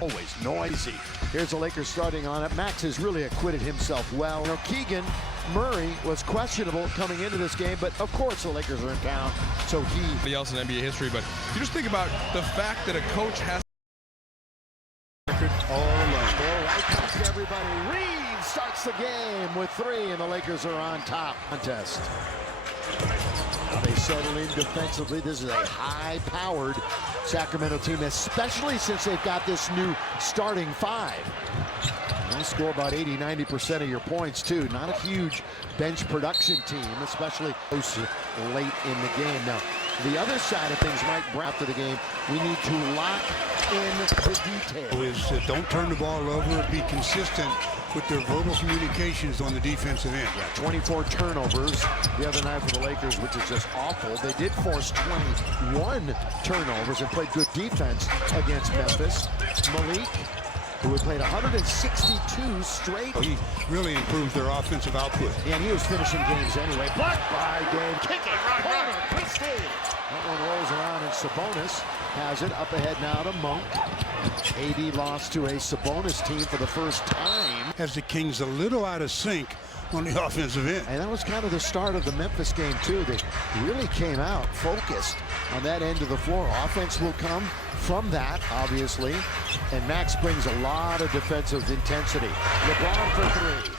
Always noisy. Here's the Lakers starting on it. Max has really acquitted himself well. You know, Keegan Murray was questionable coming into this game, but of course the Lakers are in town, so he... Nobody else in NBA history, but you just think about the fact that a coach has... all alone. Right past everybody. Reeves starts the game with 3, and the Lakers are on top. Contest. They settle in defensively. This is a high-powered Sacramento team, especially since they've got this new starting 5. They'll score about 80-90% of your points, too. Not a huge bench production team, especially late in the game. Now, the other side of things, Mike Brown, after the game, we need to lock in the details. Don't turn the ball over, be consistent with their verbal communications on the defensive end. Yeah, 24 turnovers the other night for the Lakers, which is just awful. They did force 21 turnovers and played good defense against Memphis. Malik, who had played 162 straight. He really improves their offensive output. And he was finishing games anyway. Blocked by Dave. Kicking corner, Christie. That one rolls around, and Sabonis has it up ahead now to Monk. AD lost to a Sabonis team for the first time. Has the Kings a little out of sync on the offensive end. And that was kind of the start of the Memphis game, too. They really came out focused on that end of the floor. Offense will come from that, obviously. And Max brings a lot of defensive intensity. LeBron for 3.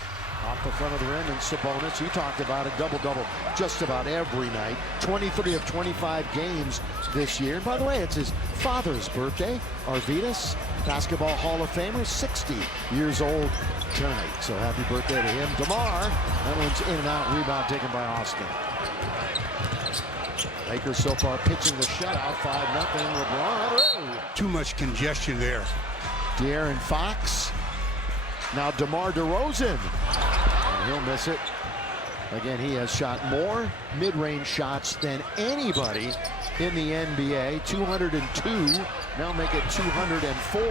Off the front of the rim, and Sabonis, you talked about it, double-double just about every night. 23 of 25 games this year. And by the way, it's his father's birthday. Arvidas, Basketball Hall of Famer, 60 years old tonight. So happy birthday to him. DeMar, that one's in and out, rebound taken by Austin. Lakers so far pitching the shutout, 5-0. LeBron. Too much congestion there. De'Aaron Fox. Now DeMar DeRozan. And he'll miss it. Again, he has shot more mid-range shots than anybody in the NBA. 202. Now make it 204.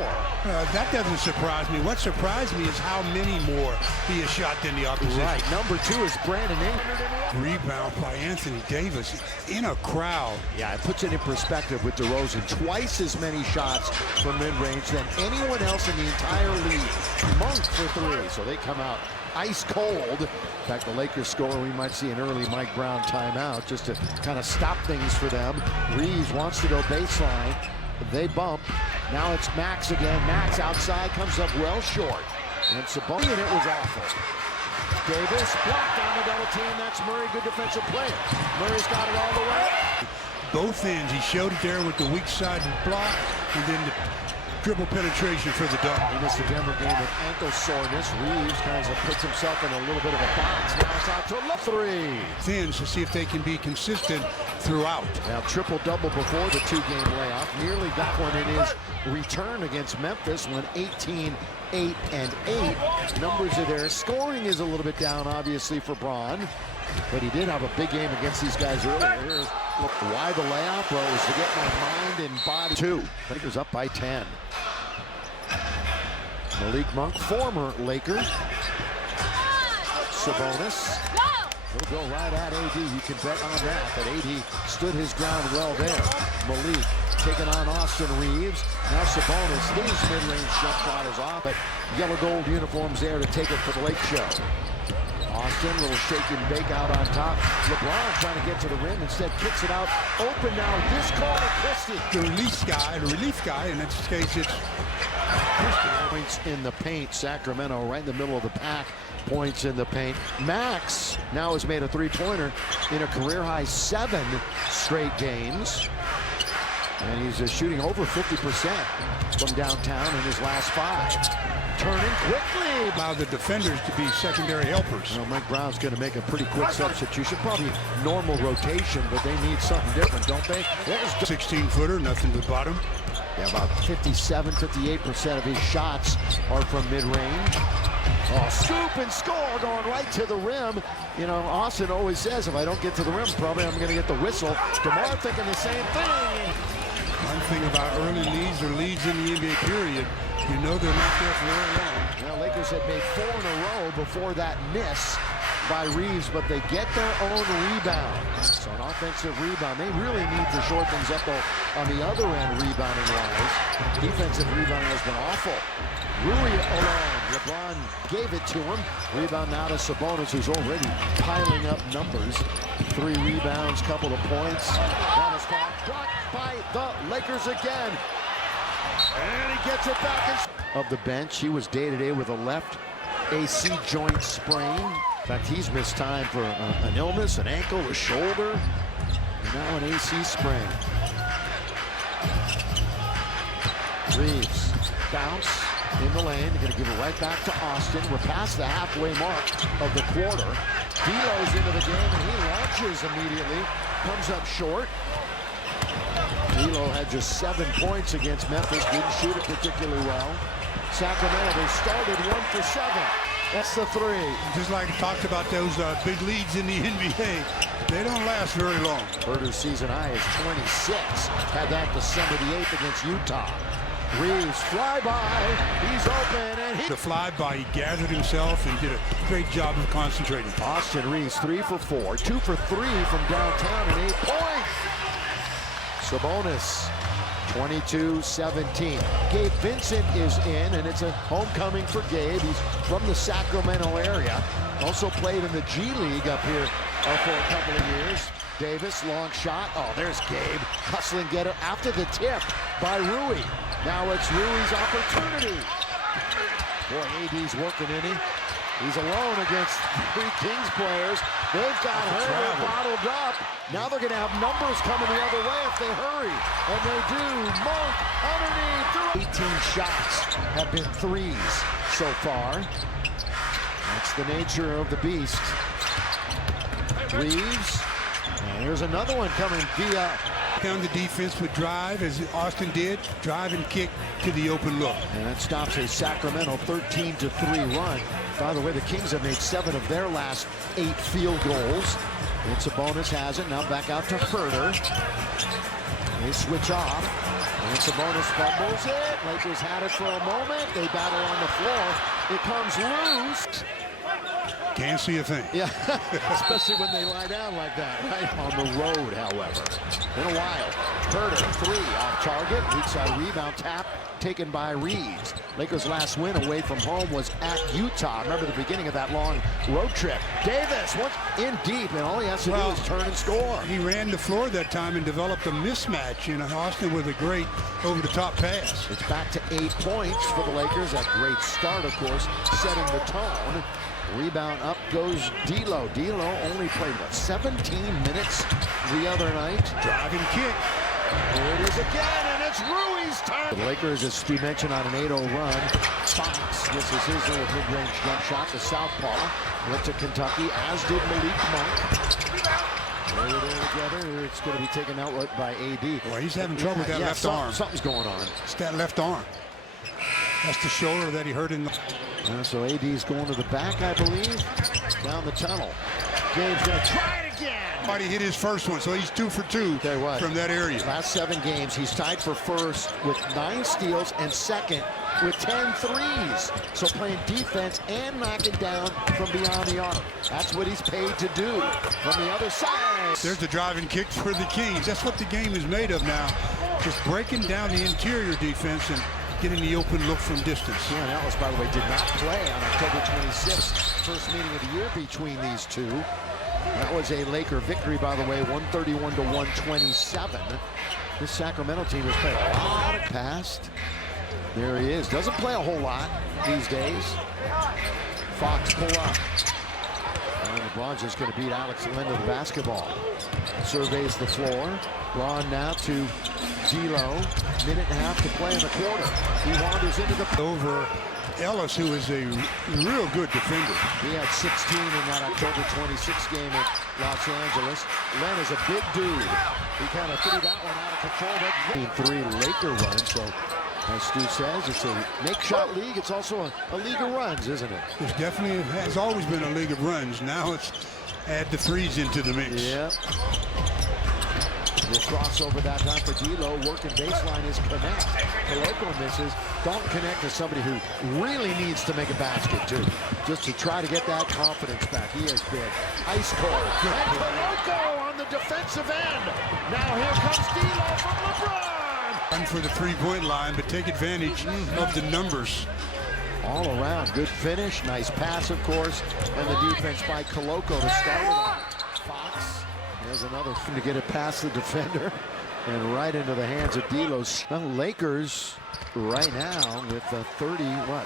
That doesn't surprise me. What surprised me is how many more he has shot than the opposition. Right. Number 2 is Brandon Ingram. Rebound by Anthony Davis in a crowd. Yeah, it puts it in perspective with DeRozan. Twice as many shots from mid-range than anyone else in the entire league. Monk for 3. So they come out ice cold. In fact, the Lakers score. We might see an early Mike Brown timeout just to kind of stop things for them. Reeves wants to go baseline. They bump. Now it's Max again. Max outside, comes up well short. And Sabonis, and it was awful. Davis blocked on the double team. That's Murray, good defensive player. Murray's got it all the way. Both ends. He showed it there with the weak side block, and then the dribble penetration for the dunk. He missed the Denver game with ankle soreness. Reeves kind of puts himself in a little bit of a box. Now it's out to left 3. Thins to see if they can be consistent throughout. Now triple-double before the 2-game layoff. Nearly got one in his return against Memphis when 18, 8, and 8. Numbers are there. Scoring is a little bit down, obviously, for Braun. But he did have a big game against these guys earlier. Look, why the layoff? Well, it was to get my mind and body. 2. Lakers up by 10. Malik Monk, former Laker. Sabonis. He'll go right at AD. You can bet on that. But AD stood his ground well there. Malik taking on Austin Reeves. Now Sabonis, his mid-range jump shot is off. But yellow gold uniforms there to take it for the Lake Show. Austin, little shake and bake out on top. LeBron trying to get to the rim, instead kicks it out. Open now, this corner, Christie. The relief guy, in this case it's Christie. Points in the paint, Sacramento right in the middle of the pack. Points in the paint. Max now has made a 3-pointer in a career-high 7 straight games. And he's shooting over 50% from downtown in his last 5. Turning quickly. Allow the defenders to be secondary helpers. Well, Mike Brown's going to make a pretty quick substitution. Probably normal rotation, but they need something different, don't they? There's 16-footer, nothing but bottom. Yeah, about 57, 58% of his shots are from mid-range. Oh, scoop and score going right to the rim. You know, Austin always says, if I don't get to the rim, probably I'm going to get the whistle. DeMar thinking the same thing. One thing about early leads or leads in the NBA period, you know they're not there for very long. Well, Lakers had made 4 in a row before that miss by Reeves, but they get their own rebound. So an offensive rebound. They really need to short things up though on the other end rebounding-wise. Defensive rebounding has been awful. Rui alone. LeBron gave it to him. Rebound now to Sabonis, who's already piling up numbers. 3 rebounds, couple of points. That is brought by the Lakers again. And he gets it back. Of the bench, he was day-to-day with a left AC joint sprain. In fact, he's missed time for an illness, an ankle, a shoulder, and now an AC sprain. Reeves, bounce in the lane. They're going to give it right back to Austin. We're past the halfway mark of the quarter. D'Lo's into the game, and he launches immediately. Comes up short. D'Lo had just 7 points against Memphis. Didn't shoot it particularly well. Sacramento, they started 1 for 7. That's the 3. Just like I talked about those big leads in the NBA, they don't last very long. Herter's season high is 26. Had that December the 8th against Utah. Reeves, flyby. He's open, and The flyby, he gathered himself and did a great job of concentrating. Austin Reeves, 3 for 4, 2 for 3 from downtown, and 8 points. Sabonis, 22-17. Gabe Vincent is in, and it's a homecoming for Gabe. He's from the Sacramento area. Also played in the G League up here for a couple of years. Davis, long shot. Oh, there's Gabe. Hustling getter after the tip by Rui. Now it's Rui's opportunity. Boy, AD's working, isn't he? He's alone against 3 Kings players. They've got Herter bottled up. Now they're going to have numbers coming the other way if they hurry. And they do. Monk underneath. 18 shots have been 3s so far. That's the nature of the beast. Reeves. And here's another one coming via. Down the defense would drive, as Austin did, drive and kick to the open look. And that stops a Sacramento 13-3 run. By the way, the Kings have made 7 of their last 8 field goals. And Sabonis has it. Now back out to Herter. They switch off. And Sabonis fumbles it. Lakers had it for a moment. They battle on the floor. It comes loose. Can't see a thing. Yeah, especially when they lie down like that, right? On the road, however. In a while. Herter, 3 off target. Weak side rebound tap taken by Reeves. Lakers' last win away from home was at Utah. Remember the beginning of that long road trip. Davis, once in deep, and all he has to do is turn and score. He ran the floor that time and developed a mismatch in Austin with a great over-the-top pass. It's back to 8 points for the Lakers. A great start, of course, setting the tone. Rebound up goes D'Lo. D'Lo only played, what, 17 minutes the other night. Driving kick. Here it is again, and it's Rui's turn. The Lakers, as Steve mentioned, on an 8-0 run. Fox, this is his little mid-range jump shot to southpaw. Went to Kentucky, as did Malik Monk. They were there together. It's going to be taken out by AD. Well, he's having trouble with that left arm. Something's going on. It's that left arm. That's the shoulder that he hurt in the... So AD's going to the back, I believe. Down the tunnel. Gabe's going to try it again. He hit his first one, so he's 2 for 2 from that area. Last 7 games, he's tied for first with 9 steals and second with 10 threes. So playing defense and knocking down from beyond the arc. That's what he's paid to do. From the other side. There's the driving kick for the Kings. That's what the game is made of now. Just breaking down the interior defense and getting the open look from distance. Yeah, Ellis, by the way, did not play on October 26th. First meeting of the year between these two. That was a Laker victory, by the way, 131-127. This Sacramento team has played a lot of past. There he is. Doesn't play a whole lot these days. Fox pull up. And LeBron's just going to beat Alex Len to the basketball. Surveys the floor. LeBron now to D'Lo. Minute and a half to play in the quarter. He wanders into the... Over Ellis, who is a real good defender. He had 16 in that October 26th game in Los Angeles. Len is a big dude. He kind of threw that one out of control. 3 Laker runs, so as Stu says, it's a make-shot league. It's also a league of runs, isn't it? It definitely has always been a league of runs. Now it's add the threes into the mix. Yep. Will cross over that time for D'Lo. Working baseline is connect. Coloco misses. Don't connect to somebody who really needs to make a basket too, just to try to get that confidence back. He has been ice cold. And Coloco on the defensive end. Now here comes D'Lo from LeBron. Run for the three-point line, but take advantage of the numbers. All around, good finish, nice pass, of course, and the defense by Coloco to start it off. Fox, there's another thing to get it past the defender and right into the hands of D'Lo. Well, Lakers right now with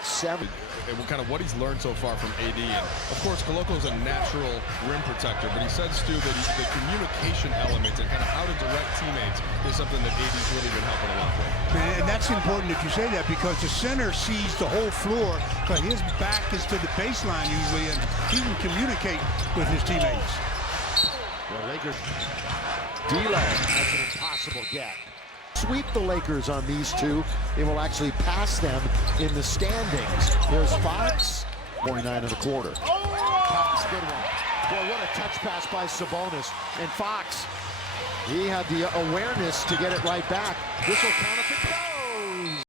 7. And kind of what he's learned so far from AD. And of course, Coloco's a natural rim protector, but he said, Stu, that the communication element and kind of how to direct teammates is something that AD's really been helping a lot with. And that's important that you say that, because the center sees the whole floor, but his back is to the baseline usually, and he can communicate with his teammates. Well, Lakers, D'Lo has an impossible get. Sweep the Lakers on these two. It will actually pass them in the standings. There's Fox, 49 in the quarter. Pass, good one. Boy, what a touch pass by Sabonis. And Fox, he had the awareness to get it right back. This will count if it's